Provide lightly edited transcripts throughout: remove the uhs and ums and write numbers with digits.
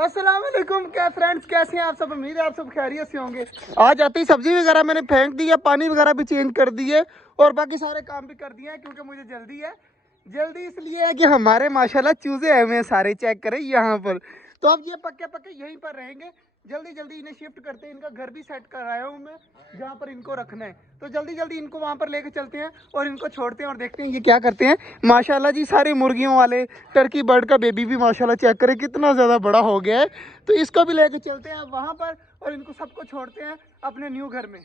अस्सलाम वालेकुम। क्या फ्रेंड्स, कैसे हैं आप सब? उम्मीद है आप सब खैरियत से होंगे। आज आते ही सब्जी वगैरह मैंने फेंक दी है, पानी वगैरह भी चेंज कर दिए और बाकी सारे काम भी कर दिए हैं क्योंकि मुझे जल्दी है। जल्दी इसलिए है कि हमारे माशाल्लाह चूजे आए हुए हैं सारे, चेक करें यहाँ पर। तो अब ये पक्के पक्के यहीं पर रहेंगे। जल्दी जल्दी इन्हें शिफ्ट करते हैं, इनका घर भी सेट कराया हूँ मैं जहाँ पर इनको रखना है। तो जल्दी जल्दी इनको वहाँ पर लेके चलते हैं और इनको छोड़ते हैं और देखते हैं ये क्या करते हैं। माशाल्लाह जी सारे मुर्गियों वाले टर्की बर्ड का बेबी भी माशाल्लाह चेक करें कितना ज़्यादा बड़ा हो गया है। तो इसको भी लेके चलते हैं वहाँ पर और इनको सबको छोड़ते हैं अपने न्यू घर में।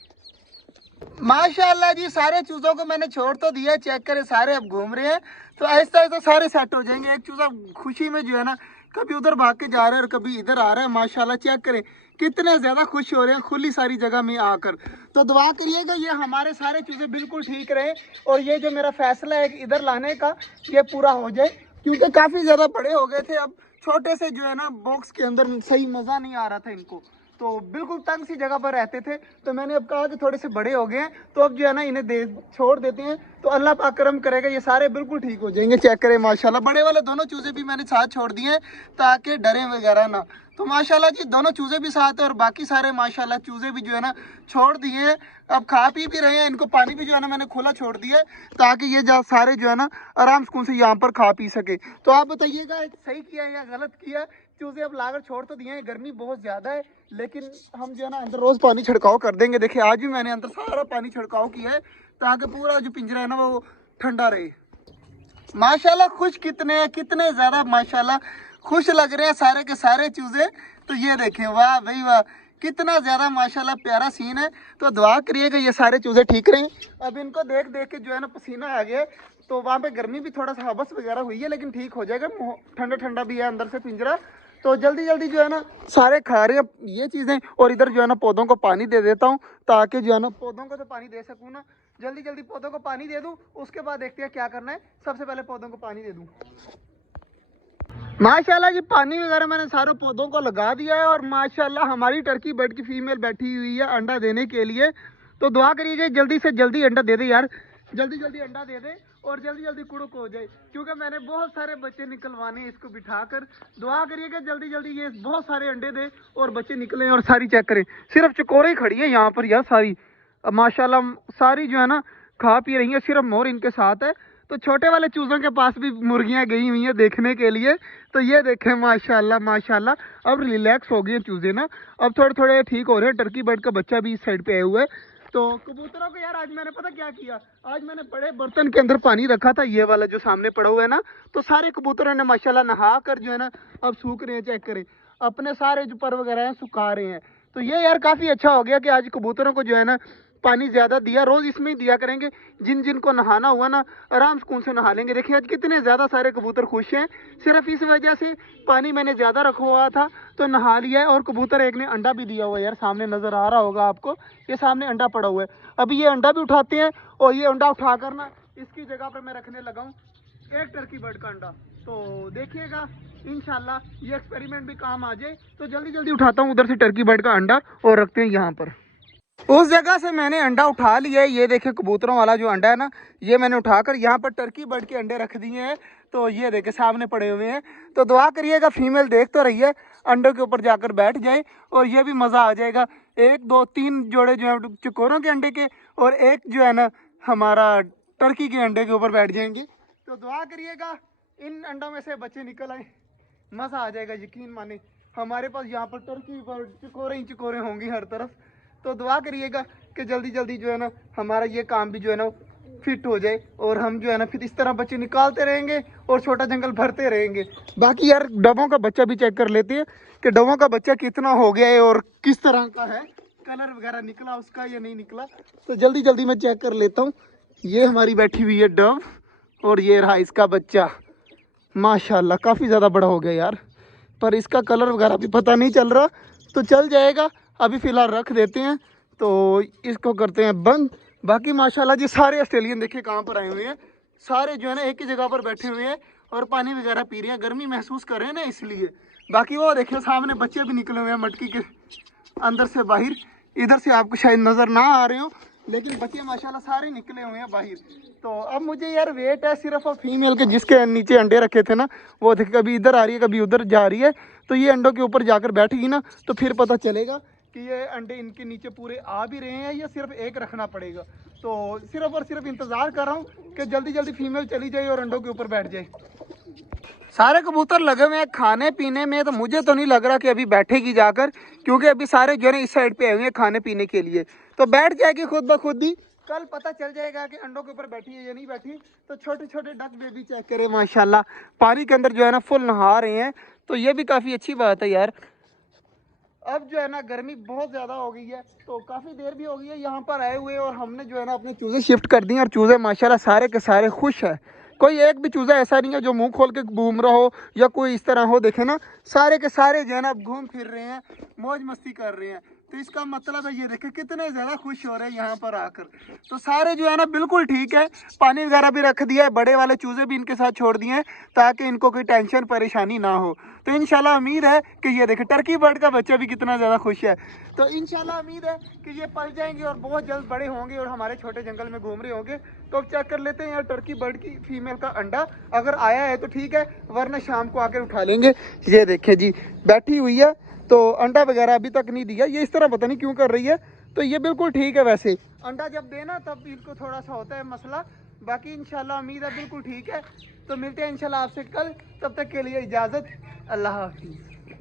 माशाल्लाह जी सारे चूज़ों को मैंने छोड़ तो दिया, चेक करें सारे अब घूम रहे हैं। तो आहिस्ता आहिस्ता सारे सेट हो जाएंगे। एक चूज़ा खुशी में जो है ना कभी उधर भाग के जा रहा है और कभी इधर आ रहा है। माशाल्लाह चेक करें कितने ज़्यादा खुश हो रहे हैं खुली सारी जगह में आकर। तो दुआ करिएगा ये हमारे सारे चूज़े बिल्कुल ठीक रहे और ये जो मेरा फैसला है इधर लाने का ये पूरा हो जाए, क्योंकि काफ़ी ज़्यादा बड़े हो गए थे। अब छोटे से जो है ना बॉक्स के अंदर सही मज़ा नहीं आ रहा था इनको, तो बिल्कुल तंग सी जगह पर रहते थे। तो मैंने अब कहा कि थोड़े से बड़े हो गए हैं तो अब जो है ना इन्हें छोड़ देते हैं, तो अल्लाह पाक करम करेगा ये सारे बिल्कुल ठीक हो जाएंगे। चेक करें माशाल्लाह बड़े वाले दोनों चूजे भी मैंने साथ छोड़ दिए हैं ताकि डरे वगैरह ना। तो माशाल्लाह जी दोनों चूजे भी साथ है और बाकी सारे माशाल्लाह चूजे भी जो है ना छोड़ दिए हैं। अब खा पी भी रहे हैं, इनको पानी भी जो है ना मैंने खुला छोड़ दिया है ताकि ये सारे जो है ना आराम सुकून से यहाँ पर खा पी सके। तो आप बताइएगा सही किया या गलत किया? चूजे अब लाकर छोड़ तो दिए हैं, गर्मी बहुत ज़्यादा है लेकिन हम जो है ना अंदर रोज़ पानी छिड़काव कर देंगे। देखिए आज भी मैंने अंदर सारा पानी छिड़काव किया है ताकि पूरा जो पिंजरा है ना वो ठंडा रहे। माशाल्लाह खुश कितने हैं, कितने ज़्यादा माशाल्लाह खुश लग रहे हैं सारे के सारे चूजे। तो ये देखें, वाह भाई वाह, कितना ज़्यादा माशाल्लाह प्यारा सीन है। तो दुआ करिएगा ये सारे चूजे ठीक रहें। अब इनको देख देख के जो है ना पसीना आ गया, तो वहाँ पे गर्मी भी थोड़ा सा हबस वगैरह हुई है लेकिन ठीक हो जाएगा। ठंडा ठंडा भी है अंदर से पिंजरा। तो जल्दी जल्दी जो है ना सारे खा रहे हैं ये चीज़ें और इधर जो है ना पौधों को पानी दे देता हूँ ताकि जो है ना पौधों को तो पानी दे सकूँ ना। जल्दी जल्दी पौधों को पानी दे दूँ, उसके बाद देखते हैं क्या करना है। सबसे पहले पौधों को पानी दे दूँ। माशाल्लाह जी पानी वगैरह मैंने सारे पौधों को लगा दिया है और माशाल्लाह हमारी टर्की बर्ड की फीमेल बैठी हुई है अंडा देने के लिए। तो दुआ करिएगा जल्दी से जल्दी अंडा दे दे यार, जल्दी जल्दी अंडा दे दे और जल्दी जल्दी कुड़क हो जाए, क्योंकि मैंने बहुत सारे बच्चे निकलवाने हैं इसको बिठाकर। दुआ करिएगा जल्दी जल्दी ये बहुत सारे अंडे दे और बच्चे निकले। और सारी चेक करें सिर्फ चकोरे ही खड़ी है यहाँ पर यार सारी। माशाल्लाह सारी जो है ना खा पी रही है, सिर्फ मोर इनके साथ है। तो छोटे वाले चूज़ों के पास भी मुर्गियाँ गई हुई हैं देखने के लिए। तो ये देखें माशाल्लाह माशाल्लाह अब रिलैक्स हो गए चूज़े ना, अब थोड़े थोड़े ठीक हो रहे हैं। टर्की बर्ड का बच्चा भी इस साइड पे आया हुआ है। तो कबूतरों को यार आज मैंने पता क्या किया, आज मैंने बड़े बर्तन के अंदर पानी रखा था, ये वाला जो सामने पड़ा हुआ है ना। तो सारे कबूतरों ने माशाल्लाह नहा कर जो है ना अब सूख रहे हैं। चेक करें अपने सारे जो पर वगैरह हैं सुखा रहे हैं। तो ये यार काफ़ी अच्छा हो गया कि आज कबूतरों को जो है ना पानी ज़्यादा दिया, रोज़ इसमें ही दिया करेंगे। जिन जिन को नहाना हुआ ना आराम सुकून से नहा लेंगे। देखिए आज कितने ज़्यादा सारे कबूतर खुश हैं, सिर्फ इस वजह से पानी मैंने ज़्यादा रखा हुआ था तो नहा लिया है। और कबूतर एक ने अंडा भी दिया हुआ है यार, सामने नज़र आ रहा होगा आपको, ये सामने अंडा पड़ा हुआ है। अभी ये अंडा भी उठाते हैं और ये अंडा उठा कर ना इसकी जगह पर मैं रखने लगा हूँ एक टर्की बर्ड का अंडा। तो देखिएगा इंशाल्लाह ये एक्सपेरिमेंट भी काम आ जाए। तो जल्दी जल्दी उठाता हूँ उधर से टर्की बर्ड का अंडा और रखते हैं यहाँ पर। उस जगह से मैंने अंडा उठा लिया है, ये देखिए कबूतरों वाला जो अंडा है ना ये मैंने उठाकर यहाँ पर टर्की बर्ड के अंडे रख दिए हैं। तो ये देखे सामने पड़े हुए हैं। तो दुआ करिएगा फीमेल देख तो रही है, अंडों के ऊपर जाकर बैठ जाए और ये भी मज़ा आ जाएगा। एक दो तीन जोड़े जो है चकोरों के अंडे के और एक जो है ना हमारा टर्की के अंडे के ऊपर बैठ जाएंगे। तो दुआ करिएगा इन अंडों में से बच्चे निकल आए, मज़ा आ जाएगा। यकीन माने हमारे पास यहाँ पर टर्की बर्ड चकोरे ही चकोरे होंगी हर तरफ। तो दुआ करिएगा कि जल्दी जल्दी जो है ना हमारा ये काम भी जो है ना फिट हो जाए और हम जो है ना फिर इस तरह बच्चे निकालते रहेंगे और छोटा जंगल भरते रहेंगे। बाकी यार डबों का बच्चा भी चेक कर लेते हैं कि डबों का बच्चा कितना हो गया है और किस तरह का है, कलर वगैरह निकला उसका या नहीं निकला। तो जल्दी जल्दी मैं चेक कर लेता हूँ। ये हमारी बैठी हुई है डब और ये रहा इसका बच्चा। माशाल्लाह काफ़ी ज़्यादा बड़ा हो गया यार, पर इसका कलर वगैरह भी पता नहीं चल रहा। तो चल जाएगा, अभी फ़िलहाल रख देते हैं। तो इसको करते हैं बंद। बाकी माशाल्लाह जी सारे ऑस्ट्रेलियन देखिए कहाँ पर आए हुए हैं, सारे जो है ना एक ही जगह पर बैठे हुए हैं और पानी वगैरह पी रहे हैं, गर्मी महसूस कर रहे हैं ना इसलिए। बाकी वो देखिए सामने बच्चे भी निकले हुए हैं मटकी के अंदर से बाहर, इधर से आपको शायद नज़र ना आ रहे हो लेकिन बच्चे माशाल्लाह सारे निकले हुए हैं बाहर। तो अब मुझे यार वेट है सिर्फ और फीमेल के, जिसके नीचे अंडे रखे थे ना, वो देखिए कभी इधर आ रही है कभी उधर जा रही है। तो ये अंडों के ऊपर जाकर बैठेगी ना, तो फिर पता चलेगा कि ये अंडे इनके नीचे पूरे आ भी रहे हैं या सिर्फ एक रखना पड़ेगा। तो सिर्फ और सिर्फ इंतज़ार कर रहा हूँ कि जल्दी जल्दी फीमेल चली जाए और अंडों के ऊपर बैठ जाए। सारे कबूतर लगे हुए हैं खाने पीने में, तो मुझे तो नहीं लग रहा कि अभी बैठेगी जाकर, क्योंकि अभी सारे जो है इस साइड पे आए हुए हैं खाने पीने के लिए। तो बैठ जाएगी खुद ब खुद ही, कल पता चल जाएगा कि अंडों के ऊपर बैठी है या नहीं बैठी। तो छोटे छोटे डक बेबी चेक करें माशाल्लाह, पानी के अंदर जो है ना फुल नहा रहे हैं। तो ये भी काफ़ी अच्छी बात है यार। अब जो है ना गर्मी बहुत ज़्यादा हो गई है, तो काफ़ी देर भी हो गई है यहाँ पर आए हुए, और हमने जो है ना अपने चूज़े शिफ्ट कर दिए, और चूज़े माशाल्लाह सारे के सारे खुश हैं। कोई एक भी चूज़ा ऐसा नहीं है जो मुंह खोल के घूम रहा हो या कोई इस तरह हो, देखे ना सारे के सारे जो है ना घूम फिर रहे हैं, मौज मस्ती कर रहे हैं। तो इसका मतलब है ये देखे कितने ज़्यादा खुश हो रहे हैं यहाँ पर आकर। तो सारे जो है ना बिल्कुल ठीक है, पानी वगैरह भी रख दिया है, बड़े वाले चूज़े भी इनके साथ छोड़ दिए हैं ताकि इनको कोई टेंशन परेशानी ना हो। तो इंशाल्लाह उम्मीद है कि ये देखे टर्की बर्ड का बच्चा भी कितना ज़्यादा खुश है। तो इंशाल्लाह उम्मीद है कि ये पल जाएंगे और बहुत जल्द बड़े होंगे और हमारे छोटे जंगल में घूम रहे होंगे। तो अब चेक कर लेते हैं यार टर्की बर्ड की फीमेल का अंडा, अगर आया है तो ठीक है, वरना शाम को आकर उठा लेंगे। ये देखे जी बैठी हुई है, तो अंडा वगैरह अभी तक नहीं दिया, ये इस तरह पता नहीं क्यों कर रही है। तो ये बिल्कुल ठीक है, वैसे अंडा जब देना तब इनको थोड़ा सा होता है मसला, बाकी इंशाल्लाह उम्मीद है बिल्कुल ठीक है। तो मिलते हैं इंशाल्लाह आपसे कल, तब तक के लिए इजाज़त, अल्लाह हाफिज़।